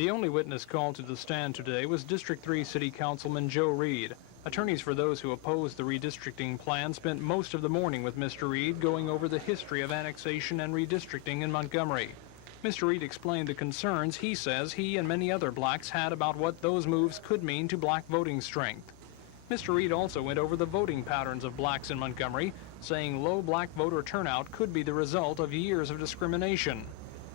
The only witness called to the stand today was District 3 City Councilman Joe Reed. Attorneys for those who opposed the redistricting plan spent most of the morning with Mr. Reed going over the history of annexation and redistricting in Montgomery. Mr. Reed explained the concerns he says he and many other blacks had about what those moves could mean to black voting strength. Mr. Reed also went over the voting patterns of blacks in Montgomery, saying low black voter turnout could be the result of years of discrimination.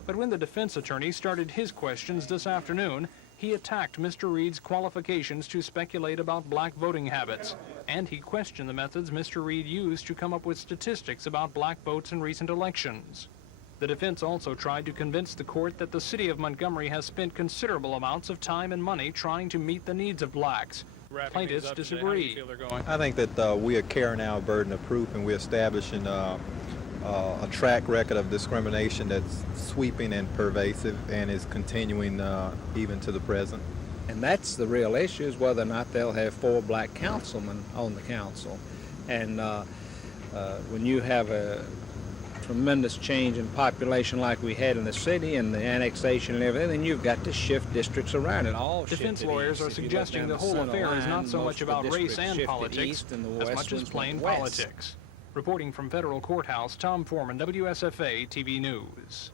But when the defense attorney started his questions this afternoon, he attacked Mr. Reed's qualifications to speculate about black voting habits, and he questioned the methods Mr. Reed used to come up with statistics about black votes in recent elections. The defense also tried to convince the court that the city of Montgomery has spent considerable amounts of time and money trying to meet the needs of blacks. Plaintiffs disagree. I think that we are carrying our burden of proof, and we're establishing a track record of discrimination that's sweeping and pervasive and is continuing even to the present. And that's the real issue, is whether or not they'll have 4 black councilmen on the council. And when you have a tremendous change in population like we had in the city and the annexation and everything, then you've got to shift districts around. And all defense lawyers are suggesting the whole affair is not so much about race and politics as much as plain politics. Reporting from Federal Courthouse, Tom Foreman, WSFA TV News.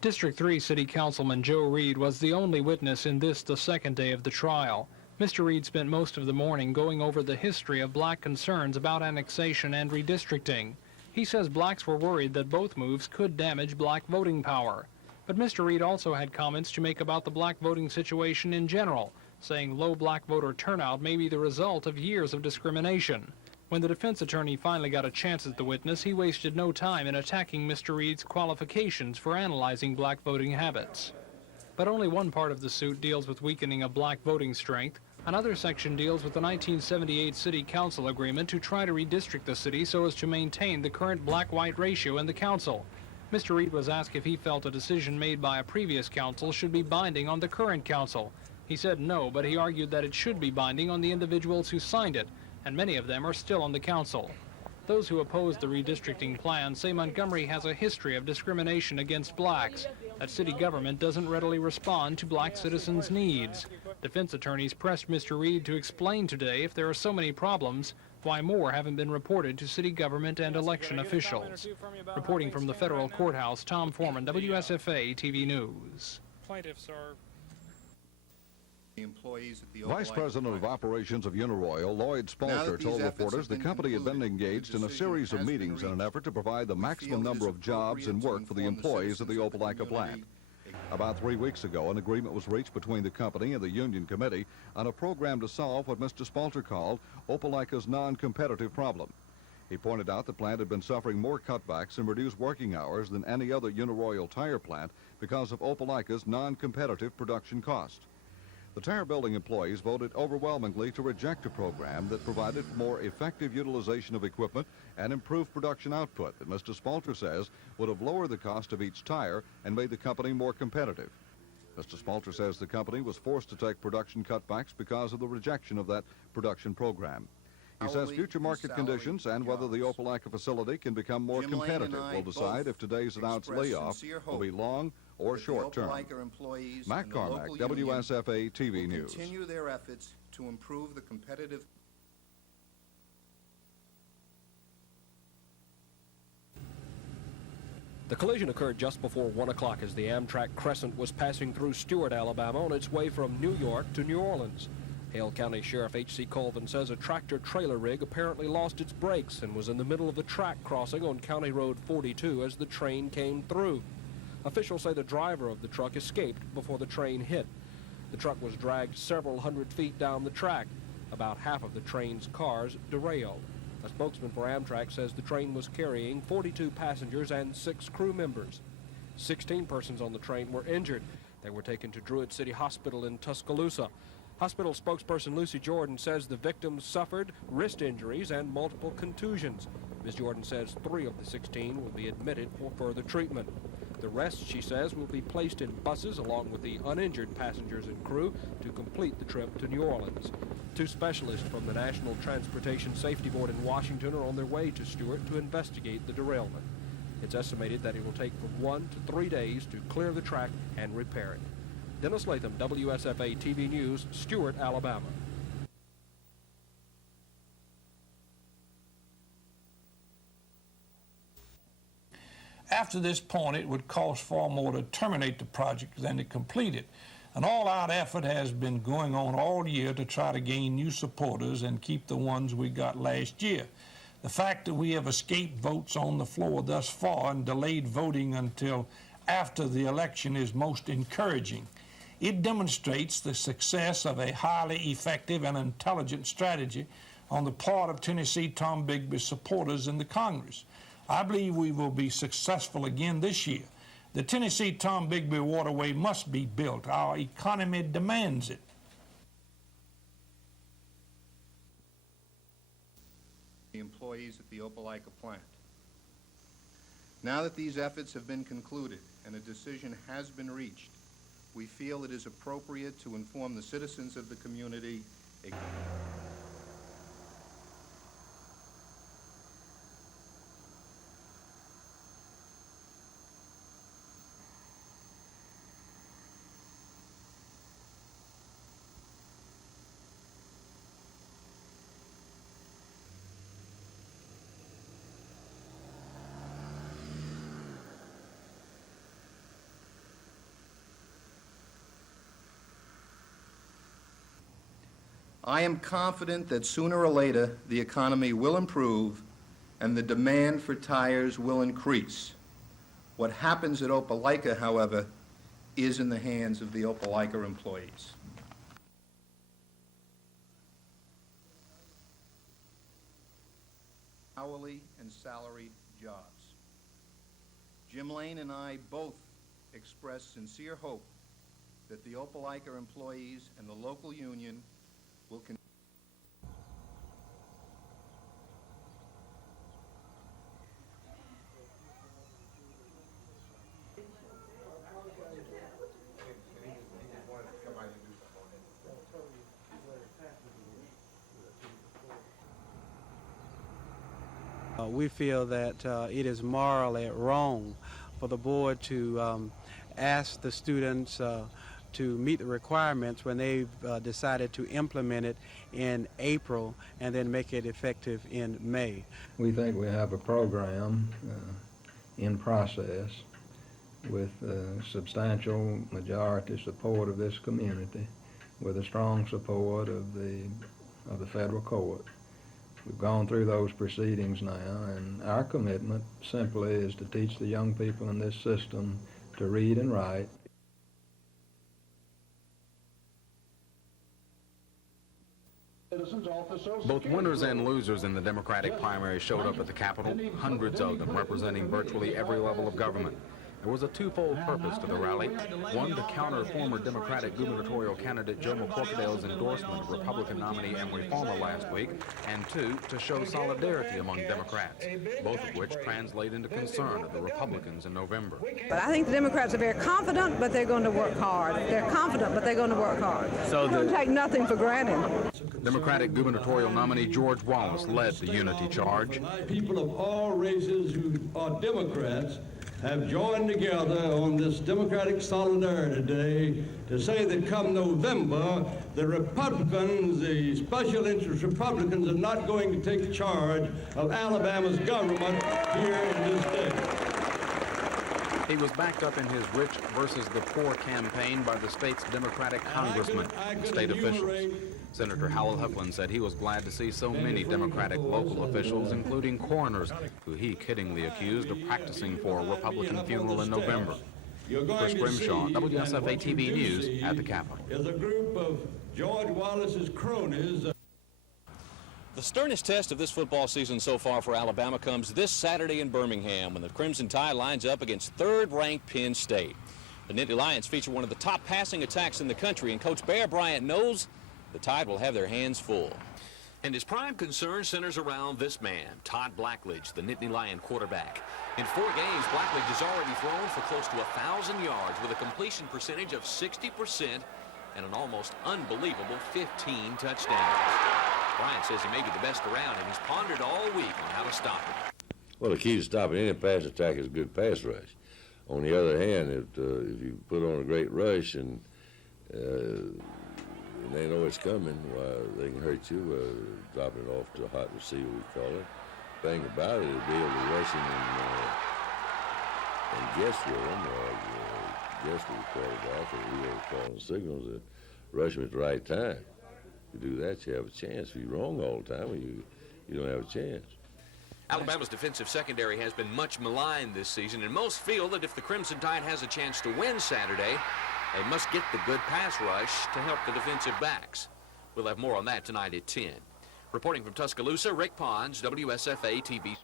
District 3 City Councilman Joe Reed was the only witness in this, the second day of the trial. Mr. Reed spent most of the morning going over the history of black concerns about annexation and redistricting. He says blacks were worried that both moves could damage black voting power. But Mr. Reed also had comments to make about the black voting situation in general, saying low black voter turnout may be the result of years of discrimination. When the defense attorney finally got a chance at the witness, he wasted no time in attacking Mr. Reed's qualifications for analyzing black voting habits. But only one part of the suit deals with weakening of black voting strength. Another section deals with the 1978 City Council agreement to try to redistrict the city so as to maintain the current black-white ratio in the council. Mr. Reed was asked if he felt a decision made by a previous council should be binding on the current council. He said no, but he argued that it should be binding on the individuals who signed it, and many of them are still on the council. Those who oppose the redistricting plan say Montgomery has a history of discrimination against blacks, that city government doesn't readily respond to black citizens' needs. Defense attorneys pressed Mr. Reed to explain today if there are so many problems, why more haven't been reported to city government and election officials. Reporting from the Federal Courthouse, Tom Foreman, WSFA TV News. Plaintiffs are Vice President of Operations of Uniroyal, Lloyd Spalter, told reporters the company had been engaged in a series of meetings in an effort to provide the maximum number of jobs and work for the employees of the Opelika plant. About 3 weeks ago, an agreement was reached between the company and the union committee on a program to solve what Mr. Spalter called Opelika's non-competitive problem. He pointed out the plant had been suffering more cutbacks and reduced working hours than any other Uniroyal tire plant because of Opelika's non-competitive production cost. The tire building employees voted overwhelmingly to reject a program that provided more effective utilization of equipment and improved production output that Mr. Spalter says would have lowered the cost of each tire and made the company more competitive. Mr. Spalter says the company was forced to take production cutbacks because of the rejection of that production program. He says future market conditions and whether the Opelika facility can become more competitive will decide if today's announced layoff will be long or short term. Matt Carmack, WSFA TV News. Continue their efforts to improve the competitive. The collision occurred just before 1 o'clock as the Amtrak Crescent was passing through Stewart, Alabama on its way from New York to New Orleans. Hale County Sheriff H.C. Colvin says a tractor-trailer rig apparently lost its brakes and was in the middle of the track crossing on County Road 42 as the train came through. Officials say the driver of the truck escaped before the train hit. The truck was dragged several hundred feet down the track. About half of the train's cars derailed. A spokesman for Amtrak says the train was carrying 42 passengers and 6 crew members. 16 persons on the train were injured. They were taken to Druid City Hospital in Tuscaloosa. Hospital spokesperson Lucy Jordan says the victims suffered wrist injuries and multiple contusions. Ms. Jordan says 3 of the 16 will be admitted for further treatment. The rest, she says, will be placed in buses along with the uninjured passengers and crew to complete the trip to New Orleans. 2 specialists from the National Transportation Safety Board in Washington are on their way to Stewart to investigate the derailment. It's estimated that it will take from 1 to 3 days to clear the track and repair it. Dennis Latham, WSFA TV News, Stewart, Alabama. After this point, it would cost far more to terminate the project than to complete it. An all-out effort has been going on all year to try to gain new supporters and keep the ones we got last year. The fact that we have escaped votes on the floor thus far and delayed voting until after the election is most encouraging. It demonstrates the success of a highly effective and intelligent strategy on the part of Tennessee Tom Bigby's supporters in the Congress. I believe we will be successful again this year. The Tennessee Tom Bigby Waterway must be built. Our economy demands it. The employees at the Opelika plant. Now that these efforts have been concluded and a decision has been reached, we feel it is appropriate to inform the citizens of the community. I am confident that sooner or later the economy will improve and the demand for tires will increase. What happens at Opelika, however, is in the hands of the Opelika employees. Hourly and salaried jobs. Jim Lane and I both express sincere hope that the Opelika employees and the local union will continue. We feel that it is morally wrong for the board to ask the students to meet the requirements when they've decided to implement it in April and then make it effective in May. We think we have a program in process with substantial majority support of this community, with a strong support of the federal court. We've gone through those proceedings now, and our commitment simply is to teach the young people in this system to read and write. Both winners and losers in the Democratic primary showed up at the Capitol, hundreds of them representing virtually every level of government. There was a twofold purpose to the rally. One, to counter former Democratic gubernatorial candidate Joe McCorkadale's endorsement of Republican nominee Emory Farmer last week, and two, to show solidarity among Democrats, both of which translate into concern of the Republicans in November. But I think the Democrats are very confident, but they're going to work hard. They're confident, but they're going to work hard. So they don't take nothing for granted. Democratic gubernatorial nominee George Wallace led the unity charge. People of all races who are Democrats have joined together on this Democratic Solidarity Day to say that come November, the Republicans, the special interest Republicans, are not going to take charge of Alabama's government here in this state. He was backed up in his rich versus the poor campaign by the state's Democratic congressmen and state officials. Senator Howell Heflin said he was glad to see so many Democratic local officials, including coroners, who he kiddingly accused of practicing for a Republican funeral in November. Chris Grimshaw, WSFA TV News at the Capitol. Is a group of George Wallace's cronies. The sternest test of this football season so far for Alabama comes this Saturday in Birmingham when the Crimson Tide lines up against third-ranked Penn State. The Nittany Lions feature one of the top passing attacks in the country, and Coach Bear Bryant knows the Tide will have their hands full. And his prime concern centers around this man, Todd Blackledge, the Nittany Lion quarterback. In 4 games, Blackledge has already thrown for close to 1,000 yards with a completion percentage of 60% and an almost unbelievable 15 touchdowns. Bryant says he may be the best around, and he's pondered all week on how to stop him. Well, the key to stopping any pass attack is a good pass rush. On the other hand, if you put on a great rush and they know it's coming, they can hurt you, dropping it off to a hot receiver, we call it. The thing about it is be able to rush him and guess with him, or guess with the quarterback, or whoever calling signals, and rush him at the right time. If you do that, you have a chance. If you're wrong all the time, you don't have a chance. Alabama's defensive secondary has been much maligned this season, and most feel that if the Crimson Tide has a chance to win Saturday, they must get the good pass rush to help the defensive backs. We'll have more on that tonight at 10. Reporting from Tuscaloosa, Rick Pons, WSFA TV.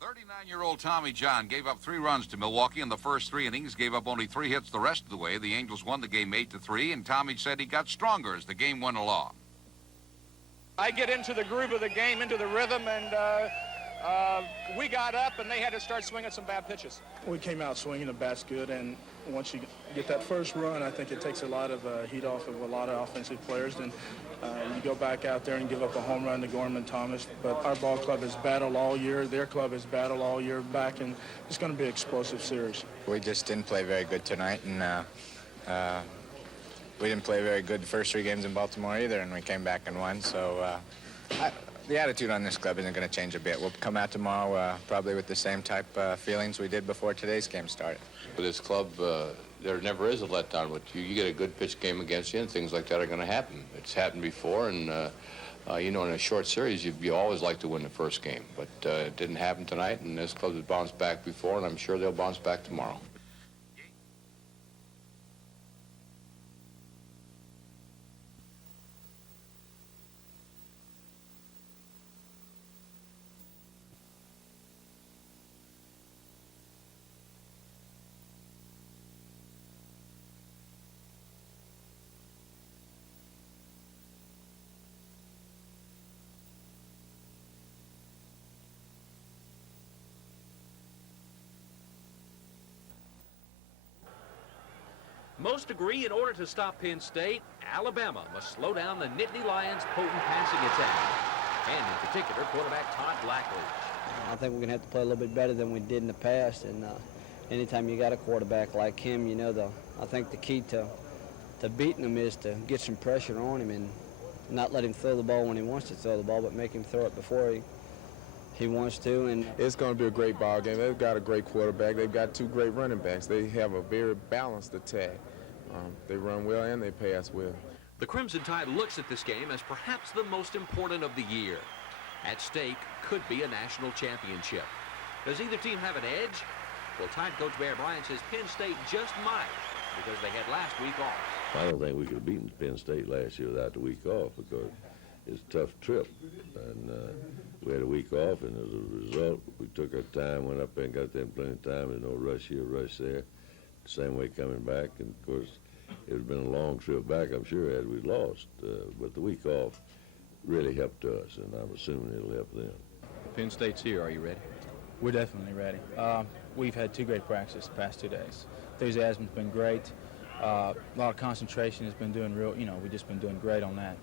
39-year-old Tommy John gave up 3 runs to Milwaukee in the first 3 innings, gave up only 3 hits the rest of the way. The Angels won the game 8-3, and Tommy said he got stronger as the game went along. I get into the groove of the game, into the rhythm, and we got up, and they had to start swinging some bad pitches. We came out swinging, the bat's good, and once you get that first run, I think it takes a lot of heat off of a lot of offensive players. And you go back out there and give up a home run to Gorman Thomas. But our ball club has battled all year. Their club has battled all year back, and it's going to be an explosive series. We just didn't play very good tonight, and we didn't play very good the first 3 games in Baltimore either, and we came back and won. So the attitude on this club isn't going to change a bit. We'll come out tomorrow probably with the same type feelings we did before today's game started. For this club, there never is a letdown with you. You get a good pitch game against you, and things like that are going to happen. It's happened before, and you know, in a short series, you always like to win the first game. But it didn't happen tonight, and this club has bounced back before, and I'm sure they'll bounce back tomorrow. Most agree in order to stop Penn State, Alabama must slow down the Nittany Lions' potent passing attack, and in particular, quarterback Todd Blackledge. I think we're going to have to play a little bit better than we did in the past, and anytime you got a quarterback like him, you know, I think the key to beating him is to get some pressure on him and not let him throw the ball when he wants to throw the ball, but make him throw it before he wants to. And it's going to be a great ball game. They've got a great quarterback. They've got 2 great running backs. They have a very balanced attack. They run well and they pass well. The Crimson Tide looks at this game as perhaps the most important of the year. At stake could be a national championship. Does either team have an edge? Well, Tide coach Bear Bryant says Penn State just might because they had last week off. I don't think we could have beaten Penn State last year without the week off because it's a tough trip. And we had a week off, and as a result, we took our time, went up there and got them plenty of time. There's no rush here, rush there. Same way coming back, and of course, it would have been a long trip back, I'm sure, had we lost. But the week off really helped us, and I'm assuming it'll help them. Penn State's here. Are you ready? We're definitely ready. We've had 2 great practices the past 2 days. Enthusiasm's been great. A lot of concentration has been doing we've just been doing great on that.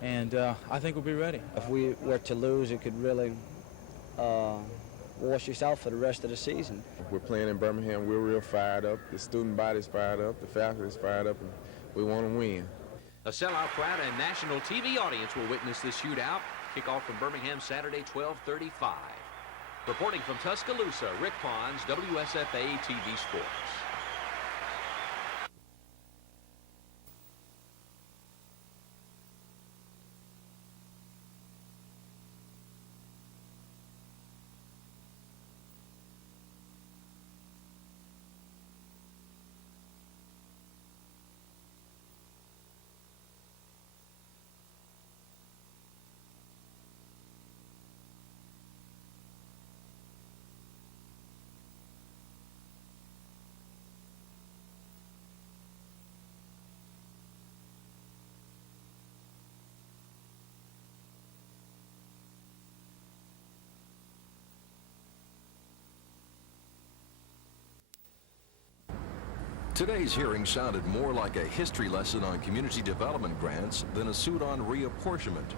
And I think we'll be ready. If we were to lose, it could really wash us out for the rest of the season. We're playing in Birmingham. We're real fired up. The student body's fired up. The faculty's fired up, and we want to win. A sellout crowd and national TV audience will witness this shootout. Kickoff from Birmingham Saturday, 12:35. Reporting from Tuscaloosa, Rick Pons, WSFA TV Sports. Today's hearing sounded more like a history lesson on community development grants than a suit on reapportionment.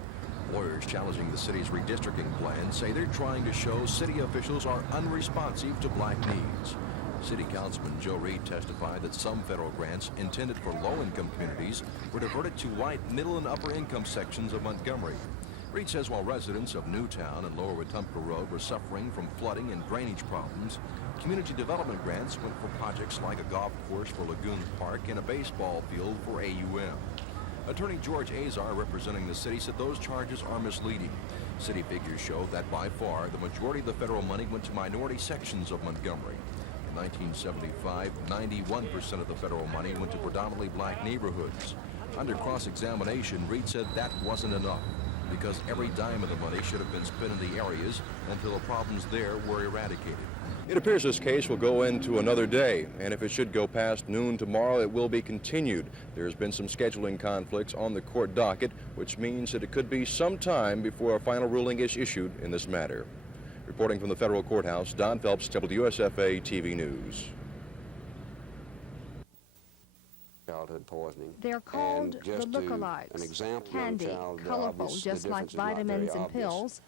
Lawyers challenging the city's redistricting plan say they're trying to show city officials are unresponsive to black needs. City Councilman Joe Reed testified that some federal grants intended for low-income communities were diverted to white, middle, and upper-income sections of Montgomery. Reed says while residents of Newtown and Lower Wetumpka Road were suffering from flooding and drainage problems, community development grants went for projects like a golf course for Lagoon Park and a baseball field for AUM. Attorney George Azar, representing the city, said those charges are misleading. City figures show that by far the majority of the federal money went to minority sections of Montgomery. In 1975, 91% of the federal money went to predominantly black neighborhoods. Under cross-examination, Reed said that wasn't enough, because every dime of the money should have been spent in the areas until the problems there were eradicated. It appears this case will go into another day, and if it should go past noon tomorrow, it will be continued. There's been some scheduling conflicts on the court docket, which means that it could be some time before a final ruling is issued in this matter. Reporting from the federal courthouse, Don Phelps, WSFA TV News. Childhood poisoning. They're called the lookalikes. Candy, colorful, just like vitamins and pills.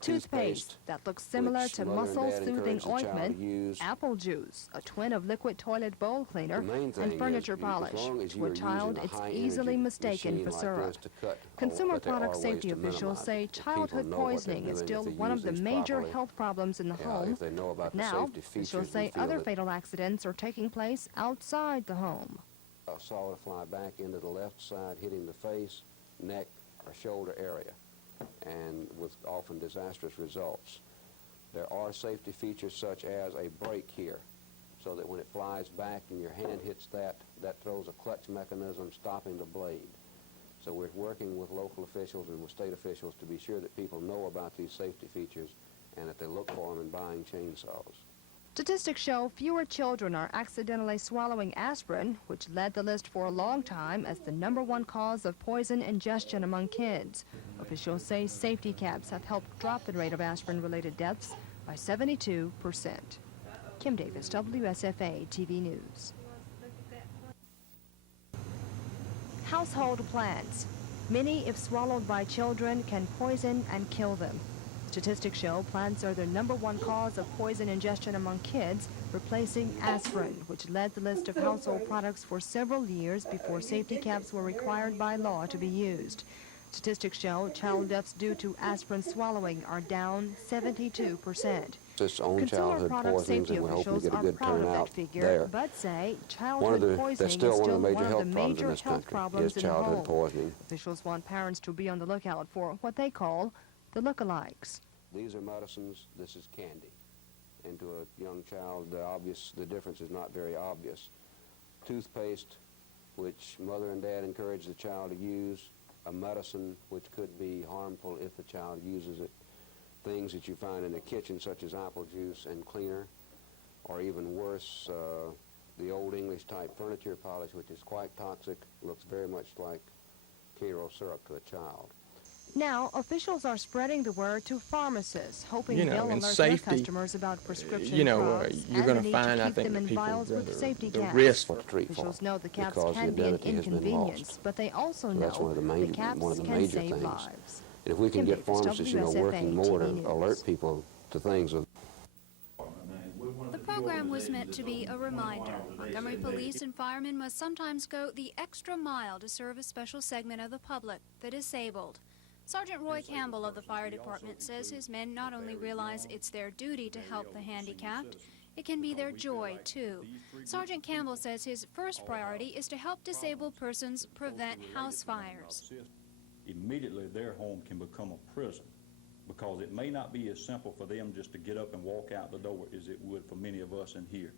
Toothpaste that looks similar to muscle-soothing ointment, apple juice, a twin of liquid toilet bowl cleaner, and furniture polish. To a child, it's easily mistaken for syrup. Consumer product safety officials say childhood poisoning is still one of the major health problems in the home. But now, officials say other fatal accidents are taking place outside the home. I saw it fly back into the left side, hitting the face, neck, or shoulder area, and with often disastrous results. There are safety features such as a brake here, so that when it flies back and your hand hits that throws a clutch mechanism stopping the blade. So we're working with local officials and with state officials to be sure that people know about these safety features and that they look for them in buying chainsaws. Statistics show fewer children are accidentally swallowing aspirin, which led the list for a long time as the #1 cause of poison ingestion among kids. Officials say safety caps have helped drop the rate of aspirin-related deaths by 72%. Kim Davis, WSFA TV News. Household plants. Many, if swallowed by children, can poison and kill them. Statistics show plants are the #1 cause of poison ingestion among kids, replacing aspirin, which led the list of household products for several years before safety caps were required by law to be used. Statistics show child deaths due to aspirin swallowing are down 72%. Its own Consumer childhood product poisonings, safety and we're hoping to officials get a are good proud of turnout that figure, there. but say childhood poisoning That's is still still one of the major one of health the problems in major this health country, problems is in the childhood home. poisoning. Officials want parents to be on the lookout for what they call the lookalikes. These are medicines, this is candy. And to a young child, the difference is not very obvious. Toothpaste, which mother and dad encourage the child to use, a medicine which could be harmful if the child uses it, things that you find in the kitchen such as apple juice and cleaner, or even worse, the old English type furniture polish, which is quite toxic, looks very much like Karo syrup to a child. Now, officials are spreading the word to pharmacists, hoping You know, they'll in alert safety, their customers about prescription you know, drugs you're and gonna the need find, to I keep think, them that in people vials with rather safety the caps. risk Officials know the caps because the can be an identity has been inconvenience, lost. but they also So that's know one of the caps the can major save things. lives. And if we can Kim get Davis, pharmacists, WSFA working more to TV News. alert people to things. The program was meant to be a reminder. Montgomery police and firemen must sometimes go the extra mile to serve a special segment of the public, the disabled. Sergeant Roy Campbell of the fire department says his men not only realize it's their duty to help the handicapped, it can be their joy, too. Sergeant Campbell says his first priority is to help disabled persons prevent house fires. Immediately their home can become a prison, because it may not be as simple for them just to get up and walk out the door as it would for many of us in here.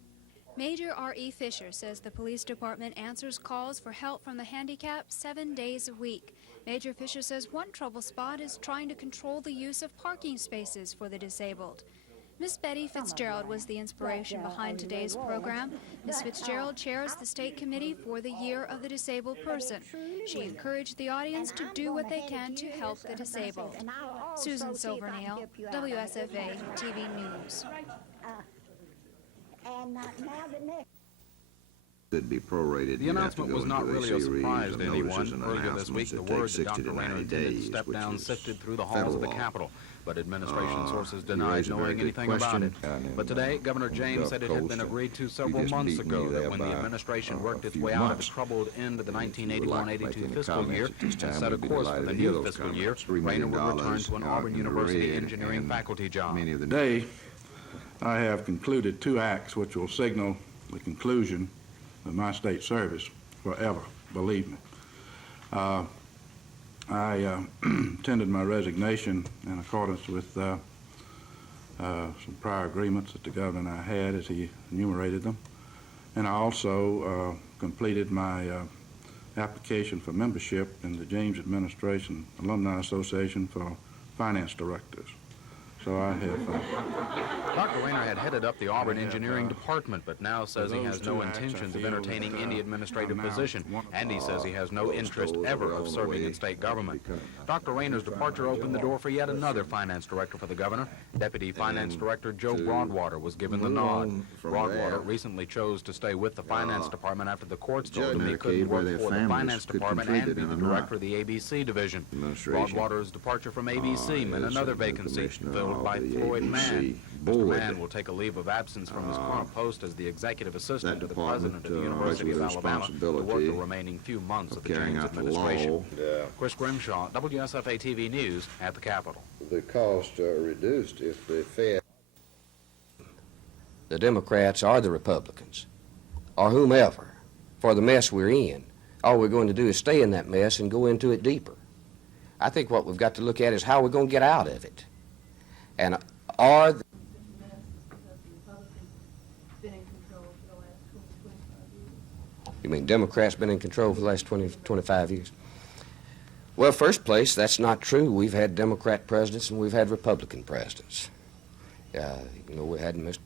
Major R.E. Fisher says the police department answers calls for help from the handicapped 7 days a week. Major Fisher says one trouble spot is trying to control the use of parking spaces for the disabled. Miss Betty Fitzgerald was the inspiration behind today's program. Miss Fitzgerald chairs the state committee for the Year of the Disabled Person. She encouraged the audience to do what they can to help the disabled. Susan Silvernail, WSFA TV News. could be prorated. The announcement was not really a surprise to anyone. Earlier this week, the word that Dr. Rayner intended to step down sifted through the halls of the Capitol, but administration sources denied knowing anything about it. But today, Governor James said it had been agreed to several months ago that when the administration worked its way out of a troubled end of the 1981-82 fiscal year and set a course for the new fiscal year, Rayner would return to an Auburn University engineering faculty job. Today, I have concluded 2 acts which will signal the conclusion of my state service forever, believe me. I tendered my resignation in accordance with some prior agreements that the governor and I had as he enumerated them. And I also completed my application for membership in the James Administration Alumni Association for Finance Directors. So I have... Dr. Rayner had headed up the Auburn Engineering Department, but now says he has no intentions of entertaining any administrative position, and he says he has no interest ever of serving in state government. Dr. Rayner's departure opened the door for yet another finance director for the governor. Deputy Finance Director Joe Broadwater was given the nod. Broadwater recently chose to stay with the Finance Department after the courts told him he couldn't work for the Finance Department and be the director of the ABC division. Broadwater's departure from ABC meant another vacancy filled by Floyd Mann. Mr. Mann will take a leave of absence from his current post as the executive assistant to the president of the University of Alabama to work the remaining few months of the James administration. Chris Grimshaw, WSFA TV News at the Capitol. The costs are reduced if the Fed... The Democrats or the Republicans or whomever for the mess we're in. All we're going to do is stay in that mess and go into it deeper. I think what we've got to look at is how we're going to get out of it. And are the You mean Democrats been in control for the last 20, 25 years? Well, first place, that's not true. We've had Democrat presidents and we've had Republican presidents. You know, we had Mr.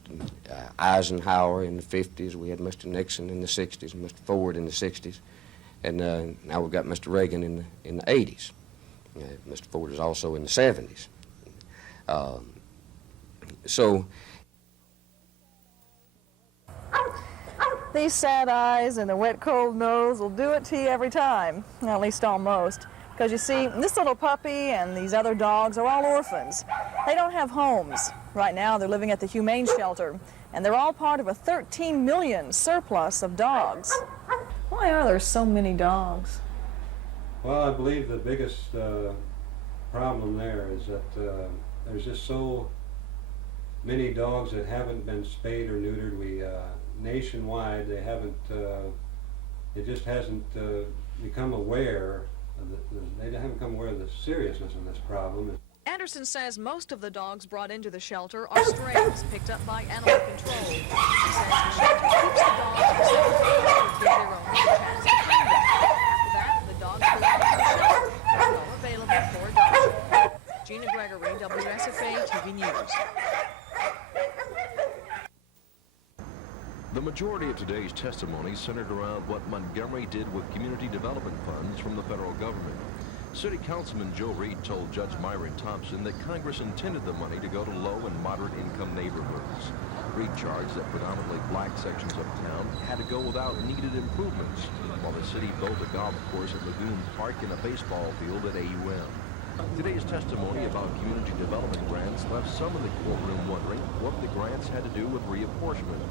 Eisenhower in the 50s, we had Mr. Nixon in the 60s, and Mr. Ford in the 60s, and now we've got Mr. Reagan in the 80s. Mr. Ford is also in the 70s. So these sad eyes and the wet, cold nose will do it to you every time, well, at least almost. Because you see, this little puppy and these other dogs are all orphans. They don't have homes. Right now, they're living at the Humane Shelter, and they're all part of a 13 million surplus of dogs. Why are there so many dogs? Well, I believe the biggest problem there is that there's just so many dogs that haven't been spayed or neutered. We nationwide, they haven't. It just hasn't become aware. They haven't become aware of the seriousness of this problem. Anderson says most of the dogs brought into the shelter are strays picked up by animal control. He says the shelter keeps the dogs for 7 days to give their own habitats and clean them. After that, the dogs belong to the shelter. There's no available for adoption. Gina Gregory, WSFA TV News. The majority of today's testimony centered around what Montgomery did with community development funds from the federal government. City Councilman Joe Reed told Judge Myron Thompson that Congress intended the money to go to low and moderate income neighborhoods. Reed charged that predominantly black sections of town had to go without needed improvements, while the city built a golf course at Lagoon Park and a baseball field at AUM. Today's testimony about community development grants left some in the courtroom wondering what the grants had to do with reapportionment.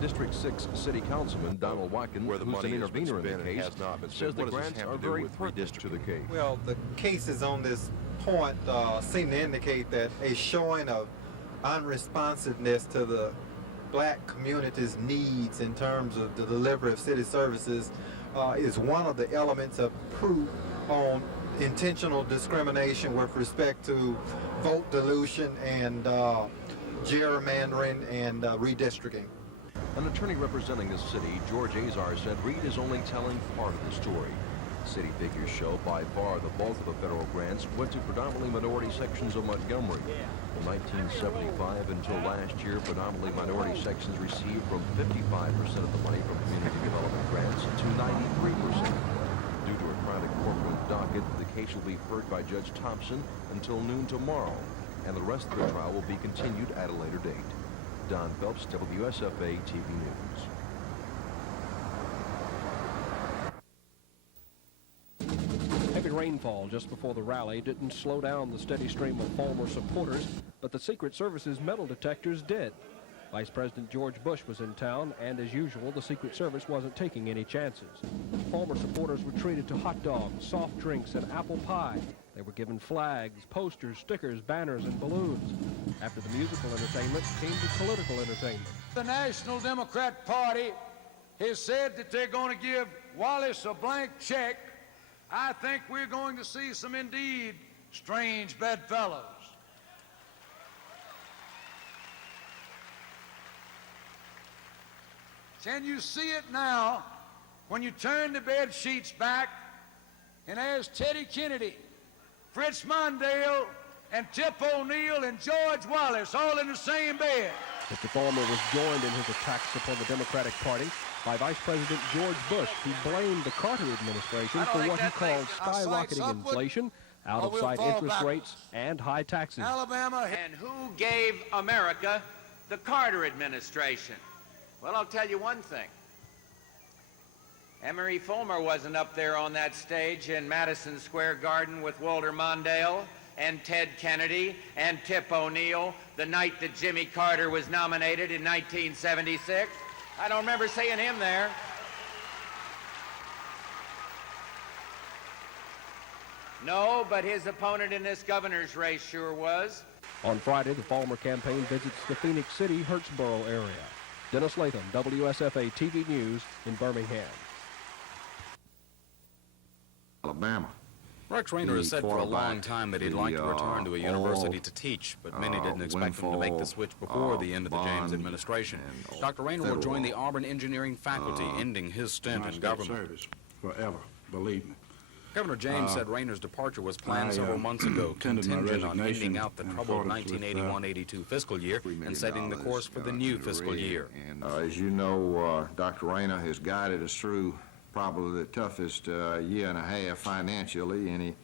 District 6 City Councilman Donald Watkins, who's an intervener in the case, says the grants are very pertinent to the case. Well, the cases on this point seem to indicate that a showing of unresponsiveness to the black community's needs in terms of the delivery of city services is one of the elements of proof on intentional discrimination with respect to vote dilution and gerrymandering and redistricting. An attorney representing the city, George Azar, said Reed is only telling part of the story. City figures show by far the bulk of the federal grants went to predominantly minority sections of Montgomery. From 1975 until last year, predominantly minority sections received from 55% of the money from community development grants to 93%. Due to a crowded courtroom docket, the case will be heard by Judge Thompson until noon tomorrow, and the rest of the trial will be continued at a later date. Don Phelps, WSFA TV News. rainfall just before the rally didn't slow down the steady stream of Fulmer supporters, but the Secret Service's metal detectors did. Vice President George Bush was in town, and as usual, the Secret Service wasn't taking any chances. Fulmer supporters were treated to hot dogs, soft drinks, and apple pie. They were given flags, posters, stickers, banners, and balloons. After the musical entertainment came the political entertainment. The National Democrat Party has said that they're going to give Wallace a blank check. I think we're going to see some indeed strange bedfellows. Can you see it now when you turn the bed sheets back and there's Teddy Kennedy, Fritz Mondale, and Tip O'Neill and George Wallace all in the same bed? Mr. Fulmer was joined in his attacks upon the Democratic Party by Vice President George Bush, who blamed the Carter administration for what he called skyrocketing inflation, out-of-sight interest rates, and high taxes. Alabama. And who gave America the Carter administration? Well, I'll tell you one thing. Emery Fulmer wasn't up there on that stage in Madison Square Garden with Walter Mondale and Ted Kennedy and Tip O'Neill the night that Jimmy Carter was nominated in 1976. I don't remember seeing him there. No, but his opponent in this governor's race sure was. On Friday, the Fulmer campaign visits the Phoenix City, Hurtsboro area. Dennis Latham, WSFA TV News in Birmingham. Alabama. Rex Rayner has said for a long time that he'd like to return to a university to teach, but many didn't expect him to make the switch before the end of the James administration. Dr. Rayner will join the Auburn engineering faculty, ending his stint in government. Service forever, believe me. Governor James said Rayner's departure was planned several months ago, contingent on ending out the troubled 1981-82 fiscal year and setting the course for the new fiscal year. As you know, Dr. Rayner has guided us through probably the toughest year and a half financially any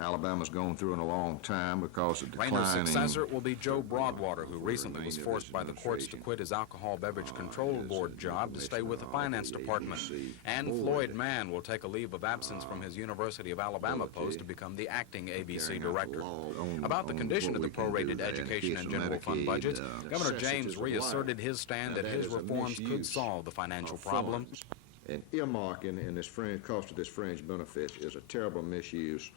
Alabama's gone through in a long time because of declining. Rayner's successor will be Joe Broadwater, who recently was forced by the courts to quit his Alcohol Beverage Control Board job to stay with the Finance Department. And Floyd Mann will take a leave of absence from his University of Alabama post to become the acting ABC director. About the condition of the prorated education and general fund budgets, Governor James reasserted his stand that his reforms could solve the financial problem. And earmarking in this fringe, cost of this fringe benefits is a terrible misuse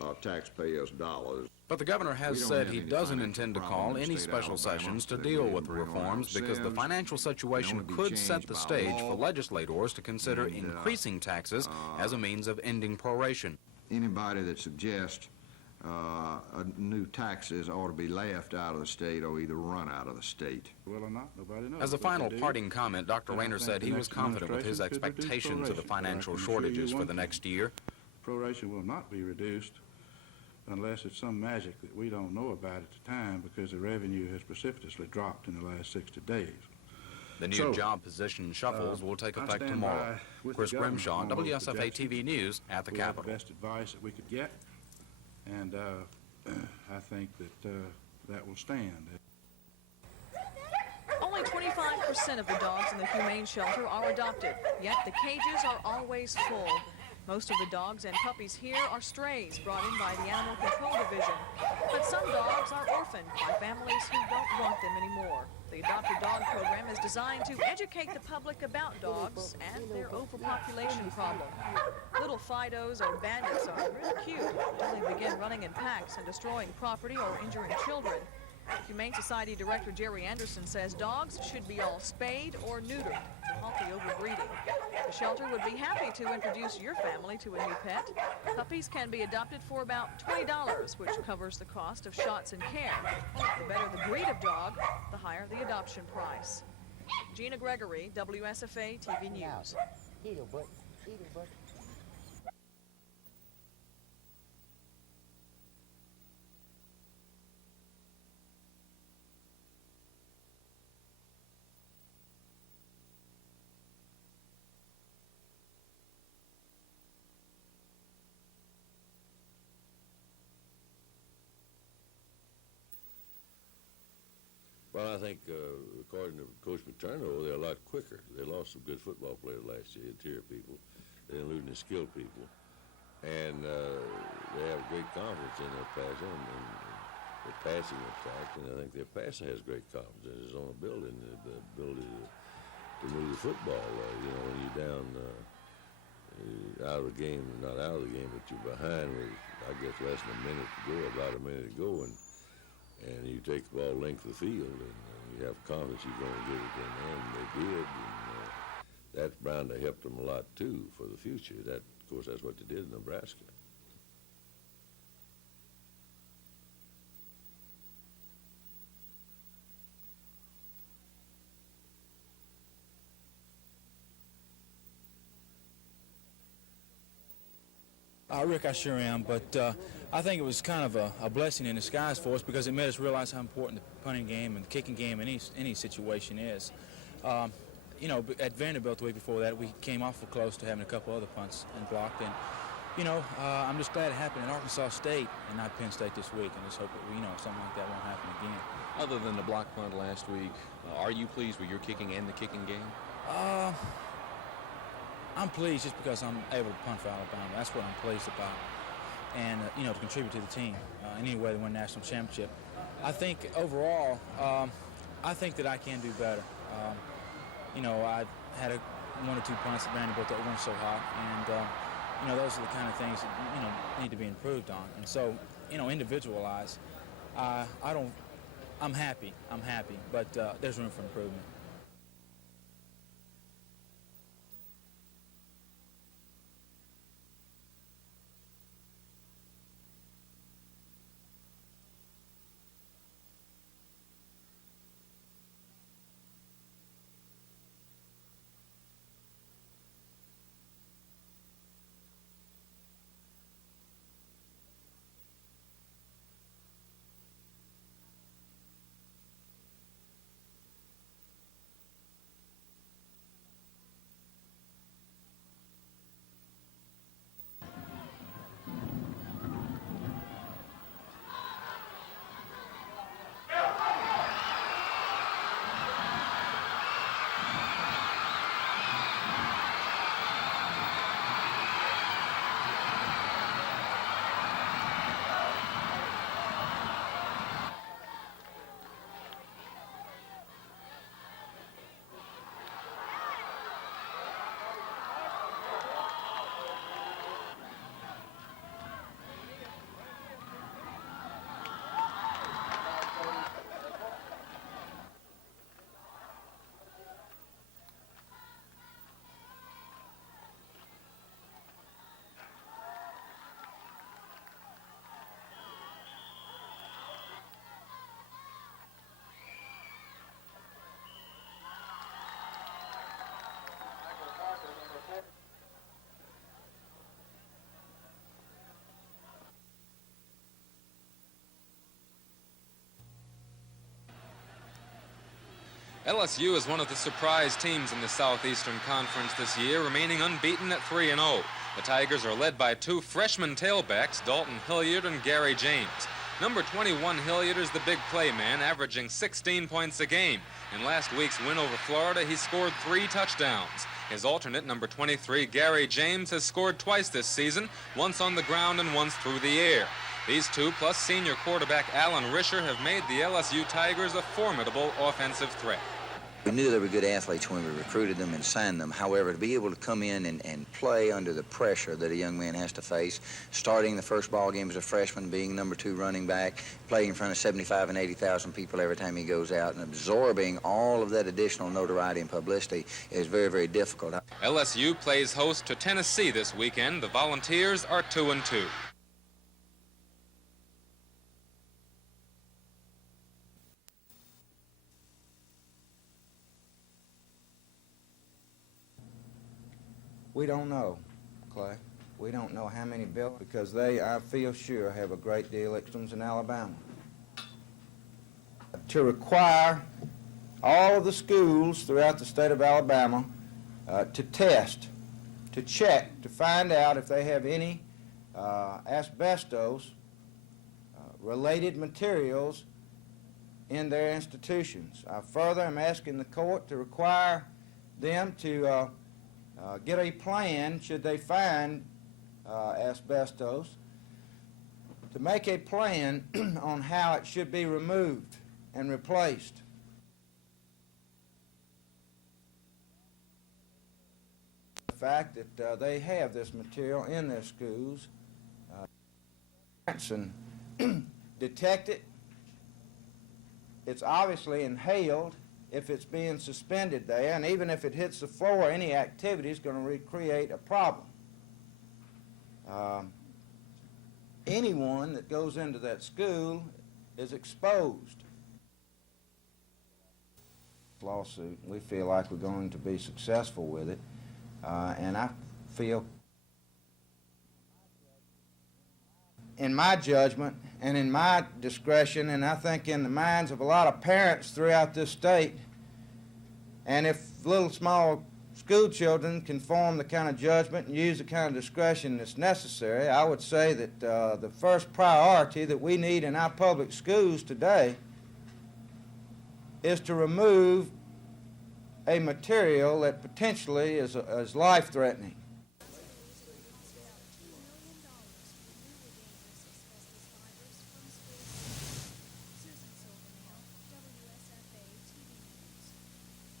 of taxpayers' dollars. But the governor has said he doesn't intend to call any special sessions to deal with the reforms because the financial situation could set the stage for legislators to consider increasing taxes as a means of ending proration. Anybody that suggests new taxes ought to be laughed out of the state or either run out of the state. Well or not, nobody knows. As a final parting comment, Dr. Rayner said he was confident with his expectations of the financial shortages for the next year. Proration will not be reduced unless it's some magic that we don't know about at the time because the revenue has precipitously dropped in the last 60 days. The new job position shuffles will take effect tomorrow. Chris Grimshaw, WSFA TV News at the Capitol. The best advice that we could get, and I think that that will stand. Only 25% of the dogs in the humane shelter are adopted, yet the cages are always full. Most of the dogs and puppies here are strays brought in by the Animal Control Division. But some dogs are orphaned by families who don't want them anymore. The Adopt a Dog program is designed to educate the public about dogs and their overpopulation problem. Little Fidos or bandits are really cute until they begin running in packs and destroying property or injuring children. Humane Society Director Jerry Anderson says dogs should be all spayed or neutered to halt the overbreeding. The shelter would be happy to introduce your family to a new pet. Puppies can be adopted for about $20, which covers the cost of shots and care. The better the breed of dog, the higher the adoption price. Gina Gregory, WSFA TV News. Well, I think, according to Coach Paterno, they're a lot quicker. They lost some good football players last year, interior people. They're losing the skilled people. And they have great confidence in their passing and their passing attack, and I think their passer has great confidence in his own ability and the ability to move the football. When you're down out of the game, not out of the game, but you're behind with, I guess, less than a minute to go, about a minute to go, and you take the ball length of the field, and you have confidence you're going to get it in there, and they did, and that's bound to help them a lot, too, for the future. That, of course, that's what they did in Nebraska. Rick, I sure am, but I think it was kind of a blessing in disguise for us because it made us realize how important the punting game and the kicking game in any situation is. At Vanderbilt the week before that, we came awful close to having a couple other punts and blocked, and I'm just glad it happened in Arkansas State and not Penn State this week, and just hope that something like that won't happen again. Other than the block punt last week, are you pleased with your kicking and the kicking game? I'm pleased just because I'm able to punt for Alabama. That's what I'm pleased about. And, to contribute to the team in any way to win national championship. I think overall, I think that I can do better. I had one or two punts at Vanderbilt that weren't so hot. And, those are the kind of things that, need to be improved on. And so, individualized, I'm happy, but there's room for improvement. LSU is one of the surprise teams in the Southeastern Conference this year, remaining unbeaten at 3-0. The Tigers are led by two freshman tailbacks, Dalton Hilliard and Gary James. Number 21 Hilliard is the big play man, averaging 16 points a game. In last week's win over Florida, he scored 3 touchdowns. His alternate, number 23 Gary James, has scored twice this season, once on the ground and once through the air. These two, plus senior quarterback Alan Risher, have made the LSU Tigers a formidable offensive threat. We knew they were good athletes when we recruited them and signed them. However, to be able to come in and play under the pressure that a young man has to face, starting the first ball game as a freshman, being number 2 running back, playing in front of 75 and 80,000 people every time he goes out, and absorbing all of that additional notoriety and publicity is very, very difficult. LSU plays host to Tennessee this weekend. The Volunteers are 2-2. We don't know, Clay. We don't know how many built because they, I feel sure, have a great deal of victims in Alabama. To require all of the schools throughout the state of Alabama to test, to check, to find out if they have any asbestos related materials in their institutions. I further am asking the court to require them to get a plan should they find asbestos, to make a plan on how it should be removed and replaced. The fact that they have this material in their schools, and detect it. It's obviously inhaled if it's being suspended there, and even if it hits the floor, any activity is going to recreate a problem. Anyone that goes into that school is exposed. Lawsuit, we feel like we're going to be successful with it, and I feel, in my judgment and in my discretion, and I think in the minds of a lot of parents throughout this state, and if little small school children can form the kind of judgment and use the kind of discretion that's necessary, I would say that the first priority that we need in our public schools today is to remove a material that potentially is life-threatening.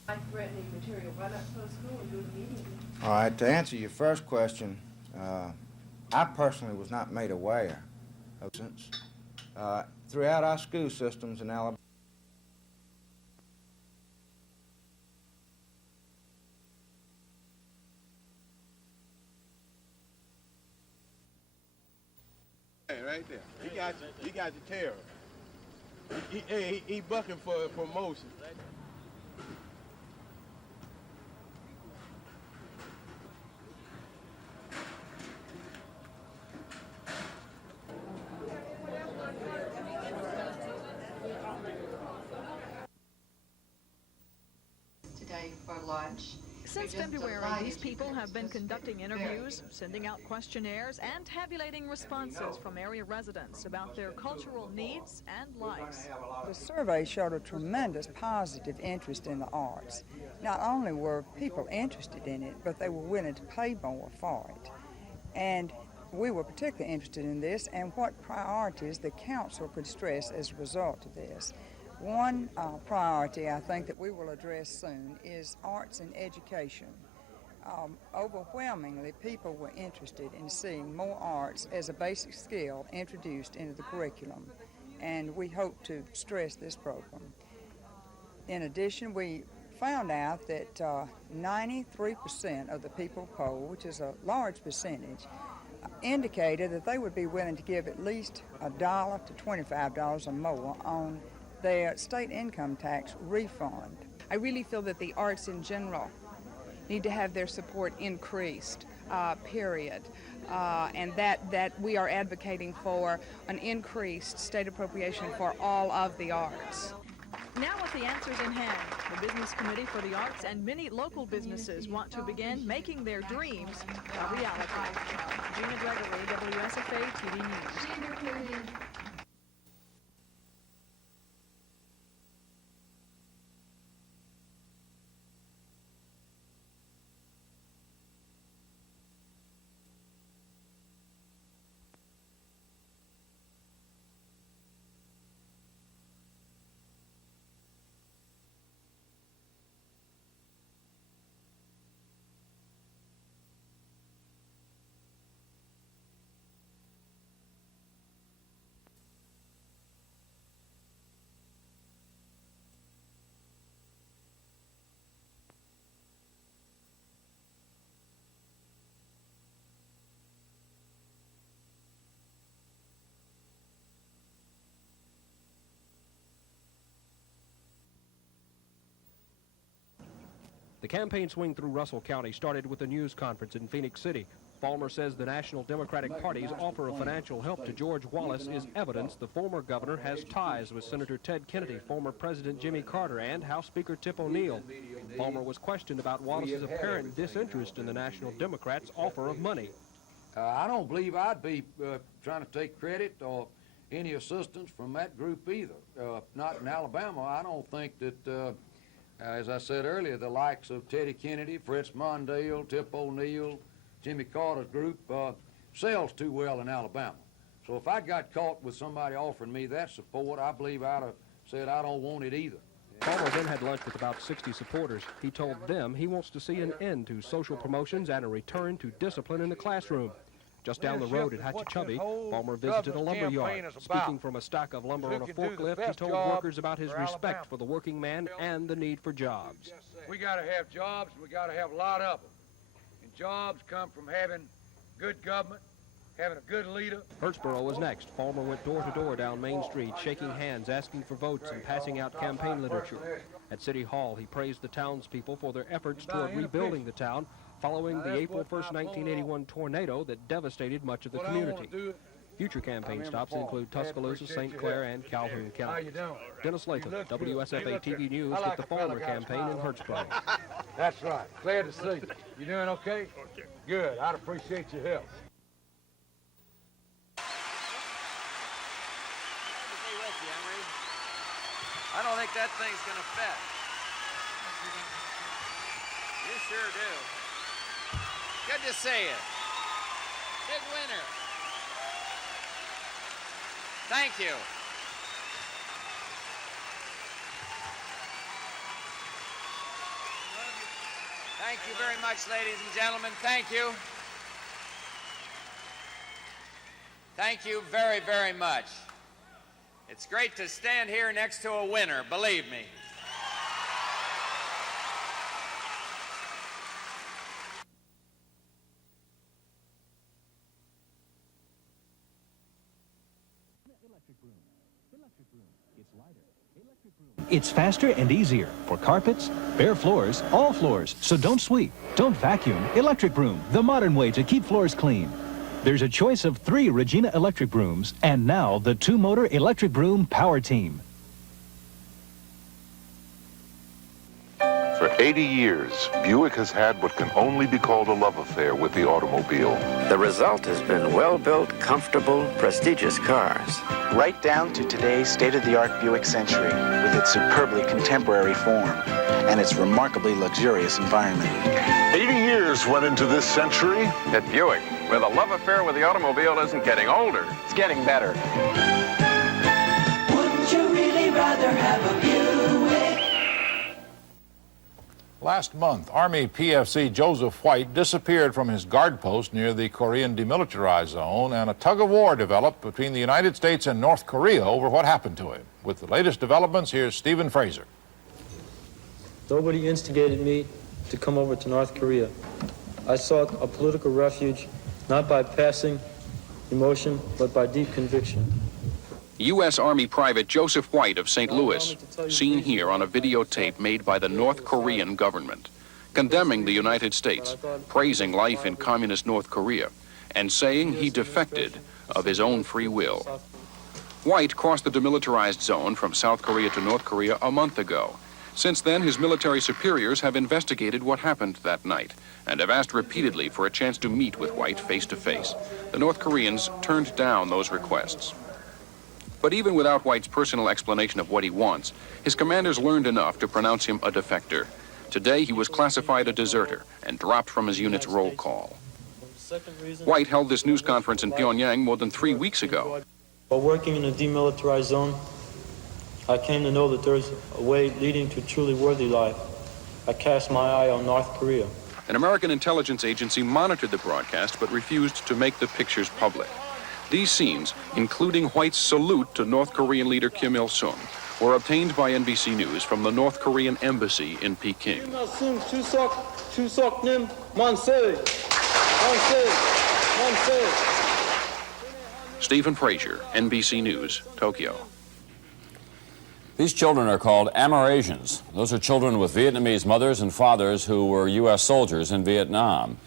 Life-threatening material. Why not close school and do it immediately? All right, to answer your first question, I personally was not made aware of this. Throughout our school systems in Alabama, right there. He got the terror. He bucking for a promotion. Today for lunch. Since February, these people have been conducting interviews, sending out questionnaires, and tabulating responses from area residents about their cultural needs and likes. The survey showed a tremendous positive interest in the arts. Not only were people interested in it, but they were willing to pay more for it. And we were particularly interested in this and what priorities the council could stress as a result of this. One priority I think that we will address soon is arts and education. Overwhelmingly, people were interested in seeing more arts as a basic skill introduced into the curriculum, and we hope to stress this program. In addition, we found out that 93% of the people polled, which is a large percentage, indicated that they would be willing to give at least $1 to $25 or more on their state income tax refund. I really feel that the arts in general need to have their support increased, period. And that we are advocating for an increased state appropriation for all of the arts. Now with the answers in hand, the Business Committee for the Arts and many local businesses want to begin making their dreams a reality. Gina Gregory, WSFA TV News. The campaign swing through Russell County started with a news conference in Phoenix City. Falmer says the National Democratic Party's offer of financial help to George Wallace is evidence the former governor has ties with Senator Ted Kennedy, former President Jimmy Carter, and House Speaker Tip O'Neill. Falmer was questioned about Wallace's apparent disinterest in the National Democrats' offer of money. I don't believe I'd be trying to take credit or any assistance from that group either. Not in Alabama. I don't think that as I said earlier, the likes of Teddy Kennedy, Fritz Mondale, Tip O'Neill, Jimmy Carter's group, sells too well in Alabama. So if I got caught with somebody offering me that support, I believe I'd have said I don't want it either. Palmer then had lunch with about 60 supporters. He told them he wants to see an end to social promotions and a return to discipline in the classroom. Just down the road at Hatchachubby, Palmer visited a lumber yard. Speaking from a stack of lumber on a forklift, he told workers about his respect for the working man and the need for jobs. We got to have jobs, and we got to have a lot of them. And jobs come from having good government, having a good leader. Hurtsboro was next. Palmer went door to door down Main Street, shaking hands, asking for votes, and passing out campaign literature. At City Hall, he praised the townspeople for their efforts toward rebuilding the town following the April 1st, 1981 tornado that devastated much of the community. Future campaign stops include Tuscaloosa, St. Clair, and Calhoun County. Dennis Latham, WSFA TV News with the Palmer campaign in Hurtsboro. That's right. Glad to see you. You doing okay? Good. I'd appreciate your help. I don't think that thing's gonna fit. You sure do. Good to see you. Big winner. Thank you. Thank you very much, ladies and gentlemen. Thank you. Thank you very, very much. It's great to stand here next to a winner, believe me. It's faster and easier for carpets, bare floors, all floors. So don't sweep, don't vacuum. Electric Broom, the modern way to keep floors clean. There's a choice of 3 Regina electric brooms, and now the 2-motor Electric Broom Power Team. For 80 years, Buick has had what can only be called a love affair with the automobile. The result has been well-built, comfortable, prestigious cars. Right down to today's state-of-the-art Buick Century, with its superbly contemporary form and its remarkably luxurious environment. 80 years went into this century. At Buick, where the love affair with the automobile isn't getting older, it's getting better. Wouldn't you really rather have a Buick? Last month, Army PFC Joseph White disappeared from his guard post near the Korean demilitarized zone, and a tug-of-war developed between the United States and North Korea over what happened to him. With the latest developments, here's Stephen Fraser. Nobody instigated me to come over to North Korea. I sought a political refuge, not by passing emotion, but by deep conviction. U.S. Army Private Joseph White of St. Louis, seen here on a videotape made by the North Korean government, condemning the United States, praising life in communist North Korea, and saying he defected of his own free will. White crossed the demilitarized zone from South Korea to North Korea a month ago. Since then, his military superiors have investigated what happened that night and have asked repeatedly for a chance to meet with White face to face. The North Koreans turned down those requests. But even without White's personal explanation of what he wants, his commanders learned enough to pronounce him a defector. Today, he was classified a deserter and dropped from his unit's roll call. White held this news conference in Pyongyang more than 3 weeks ago. While working in a demilitarized zone, I came to know that there's a way leading to a truly worthy life. I cast my eye on North Korea. An American intelligence agency monitored the broadcast but refused to make the pictures public. These scenes, including White's salute to North Korean leader Kim Il-sung, were obtained by NBC News from the North Korean embassy in Peking. Stephen Fraser, NBC News, Tokyo. These children are called Amerasians. Those are children with Vietnamese mothers and fathers who were U.S. soldiers in Vietnam.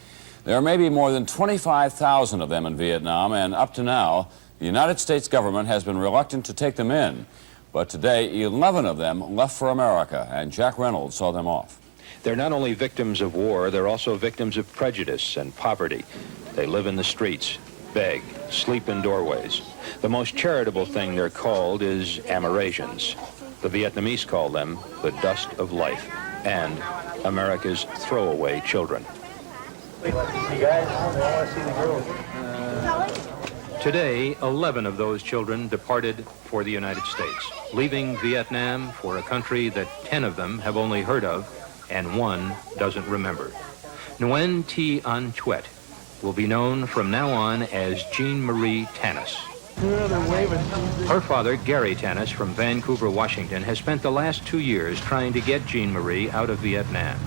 There are maybe more than 25,000 of them in Vietnam, and up to now, the United States government has been reluctant to take them in. But today, 11 of them left for America, and Jack Reynolds saw them off. They're not only victims of war, they're also victims of prejudice and poverty. They live in the streets, beg, sleep in doorways. The most charitable thing they're called is Amerasians. The Vietnamese call them the dust of life and America's throwaway children. You guys, I want to see the girls. Today, 11 of those children departed for the United States, leaving Vietnam for a country that 10 of them have only heard of and 1 doesn't remember. Nguyen T. An Chuet will be known from now on as Jean Marie Tanis. Her father, Gary Tanis, from Vancouver, Washington, has spent the last 2 years trying to get Jean Marie out of Vietnam.